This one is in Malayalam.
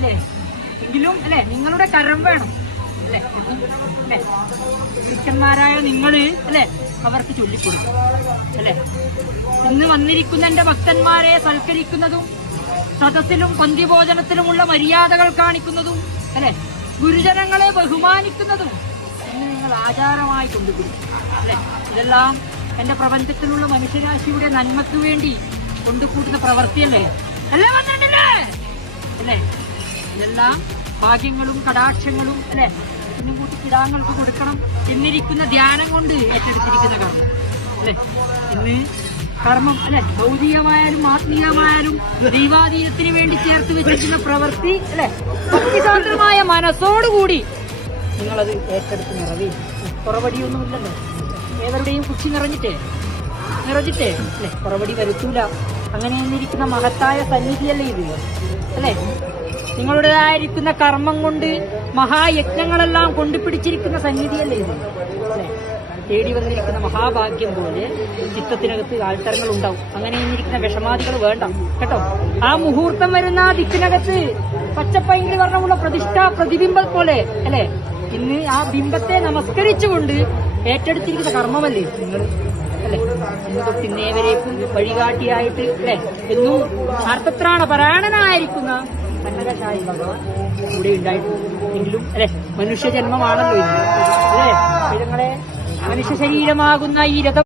അല്ലെ എങ്കിലും അല്ലെ നിങ്ങളുടെ കരം വേണം അല്ലെ അല്ലെ ഭക്തന്മാരായ നിങ്ങള് അല്ലെ അവർക്ക് ചൊല്ലിക്കൊടുക്കും അല്ലെ. ഇന്ന് വന്നിരിക്കുന്ന എന്റെ ഭക്തന്മാരെ സൽക്കരിക്കുന്നതും സദസ്സിലും പന്തിഭോജനത്തിലുമുള്ള മര്യാദകൾ കാണിക്കുന്നതും അല്ലെ ഗുരുജനങ്ങളെ ബഹുമാനിക്കുന്നതും ഇന്ന് നിങ്ങൾ ആചാരമായി കൊണ്ടുപിടിക്കും അല്ലെ. ഇതെല്ലാം എന്റെ പ്രപഞ്ചത്തിലുള്ള മനുഷ്യരാശിയുടെ നന്മയ്ക്ക് വേണ്ടി കൊണ്ടുകൂട്ടുന്ന പ്രവൃത്തിയല്ലേ അല്ലേ വന്നിട്ടില്ലേ അല്ലെ. ഇതെല്ലാം ഭാഗ്യങ്ങളും കടാക്ഷങ്ങളും അല്ലെ ഇന്നും കൂട്ടി കിടാങ്ങൾക്ക് കൊടുക്കണം എന്നിരിക്കുന്ന ധ്യാനം കൊണ്ട് ഏറ്റെടുത്തിരിക്കുന്ന കർമ്മം അല്ലെ. ഇന്ന് കർമ്മം അല്ലെ ഭൗതികമായാലും ആത്മീയമായാലും ദൈവാധീനത്തിന് വേണ്ടി ചേർത്ത് വെച്ചിരിക്കുന്ന പ്രവൃത്തി അല്ലെ ഭക്തിസാന്ദ്രമായ മനസ്സോടുകൂടി നിങ്ങളത് ഏറ്റെടുത്ത് നിറവി. പുറവടിയൊന്നുമില്ലല്ലോ, ഏവരുടെയും കുച്ചി നിറഞ്ഞിട്ടേ അല്ലെ പുറവടി വരുത്തൂല. അങ്ങനെ എന്നിരിക്കുന്ന മഹത്തായ സന്നിധിയല്ലേ ഇത് അല്ലെ. നിങ്ങളുടേതായിരിക്കുന്ന കർമ്മം കൊണ്ട് മഹായജ്ഞങ്ങളെല്ലാം കൊണ്ടുപിടിച്ചിരിക്കുന്ന സന്നിധിയല്ലേ ഇത് അല്ലെ. തേടി വന്നിരിക്കുന്ന മഹാഭാഗ്യം പോലെ ചിത്തത്തിനകത്ത് ആൾത്തരങ്ങൾ ഉണ്ടാവും. അങ്ങനെ ഇരിക്കുന്ന വിഷമാദികൾ വേണ്ട കേട്ടോ. ആ മുഹൂർത്തം വരുന്ന ആ ദിക്കിനകത്ത് പച്ചപ്പൈങ്കിളി വർണ്ണമുള്ള പ്രതിഷ്ഠാ പ്രതിബിംബം പോലെ അല്ലെ ഇന്ന് ആ ബിംബത്തെ നമസ്കരിച്ചുകൊണ്ട് ഏറ്റെടുത്തിരിക്കുന്ന കർമ്മമല്ലേ നിങ്ങൾ അല്ലെ. ഇന്ന് തൊട്ട് ഇന്നേവരേക്കും വഴികാട്ടിയായിട്ട് അല്ലെ എന്നും അർത്ഥത്രാണ പരായണനായിരിക്കുന്ന കന്നകശായി ഭഗവാൻ കൂടെ ഉണ്ടായിട്ടുണ്ടെങ്കിലും അല്ലെ മനുഷ്യജന്മമാണല്ലോ ഇന്ന് അല്ലെ. നിങ്ങളെ മനുഷ്യ ശരീരമാകുന്ന ഈ രഥം